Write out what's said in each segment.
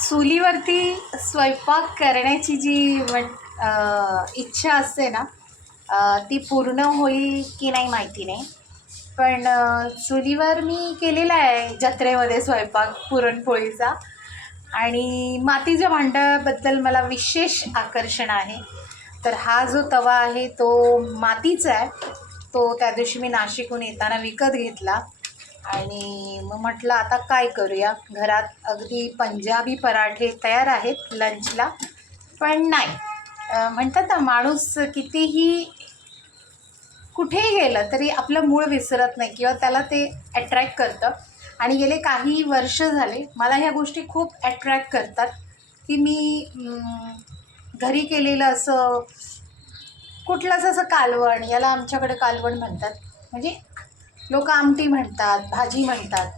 चुलीवरती स्वयंपाक करण्याची जी इच्छा असते ना, ती पूर्ण होईल की नाही माहिती नाही. पण चुलीवर मी केलेला आहे जत्रेमध्ये स्वयंपाक पुरणपोळीचा. आणि मातीच्या भांड्याबद्दल मला विशेष आकर्षण आहे. तर हा जो तवा आहे तो मातीचा आहे. तो त्या दिवशी मी नाशिकहून येताना विकत घेतला आणि मग म्हटलं आता काय करूया. घरात अगदी पंजाबी पराठे तयार आहेत लंचला. पण नाही, म्हणतात ना, माणूस कितीही कुठेही गेलं तरी आपलं मूळ विसरत नाही किंवा त्याला ते ॲट्रॅक्ट करतं. आणि गेले काही वर्ष झाले मला ह्या गोष्टी खूप ॲट्रॅक्ट करतात की मी घरी केलेलं असं कुठलंच असं कालवण, याला आमच्याकडे कालवण म्हणतात, म्हणजे लोक आमटी म्हणतात, भाजी म्हणतात.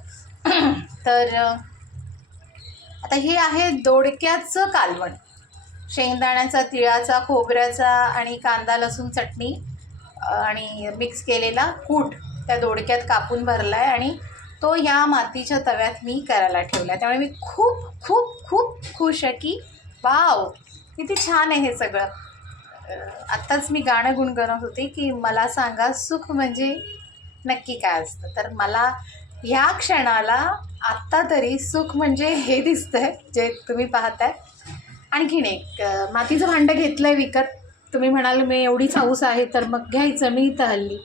तर आता हे आहे दोडक्याचं कालवण. शेंगदाण्याचा, तिळाचा, खोबऱ्याचा आणि कांदा लसूण चटणी आणि मिक्स केलेला कूट त्या दोडक्यात कापून भरला आहे आणि तो ह्या मातीच्या तव्यात मी करायला ठेवला. त्यामुळे मी खूप खूप खूप खुश आहे की वाव, किती छान आहे हे सगळं. आत्ताच मी गाणं गुणगुणत होते की मला सांगा सुख म्हणजे नक्की काय असतं. तर मला ह्या क्षणाला आत्ता तरी सुख म्हणजे हे दिसतंय जे तुम्ही पाहताय. आणखीन एक मातीचं भांडं घेतलं आहे विकत. तुम्ही म्हणाल मी एवढीच हौस आहे तर मग घ्यायचं. मी तर हल्ली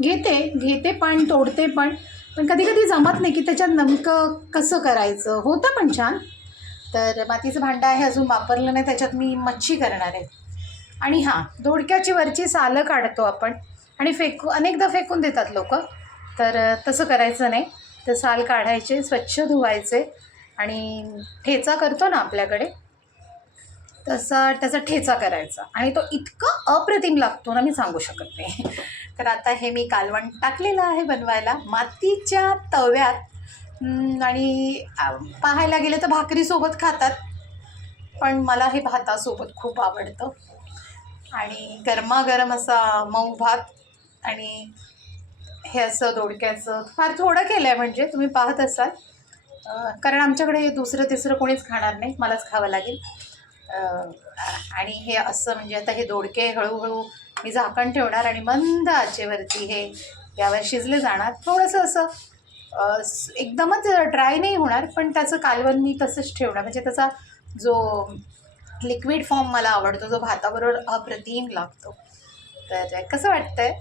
घेते पण तोडते पण कधी कधी जमत नाही की त्याच्यात नेमकं कसं करायचं. होतं पण छान. तर मातीचं भांडं आहे, अजून वापरलं नाही. त्याच्यात मी मच्छी करणार आहे. आणि हां, दोडक्याची वरची सालं काढतो आपण आणि अनेकदा फेकून देतात लोक. तर तसं करायचं नाही. तर साल काढायचे, स्वच्छ धुवायचे आणि ठेचा करतो ना आपल्याकडे, तसा त्याचा ठेचा करायचा आणि तो इतका अप्रतिम लागतो ना, मी सांगू शकत नाही. तर आता हे मी कालवण टाकलेलं आहे बनवायला मातीच्या तव्यात. आणि पाहायला गेलं तर भाकरीसोबत खातात, पण मला हे भातासोबत खूप आवडतं. आणि गरमागरम असा मऊ भात आणि हे असं दोडक्याचं फार थोडं केलं आहे, म्हणजे तुम्ही पाहत असाल. कारण आमच्याकडे हे दुसरं तिसरं कोणीच खाणार नाही, मलाच खावं लागेल. आणि हे असं, म्हणजे आता हे दोडके हळूहळू मी झाकण ठेवणार आणि मंद आचेवरती हे यावर शिजले जाणार. थोडंसं असं एकदमच ड्राय नाही होणार, पण त्याचं कालवण मी तसंच ठेवणार. म्हणजे त्याचा जो लिक्विड फॉर्म मला आवडतो, जो भाताबरोबर अप्रतिम लागतो. तर कसं वाटतंय?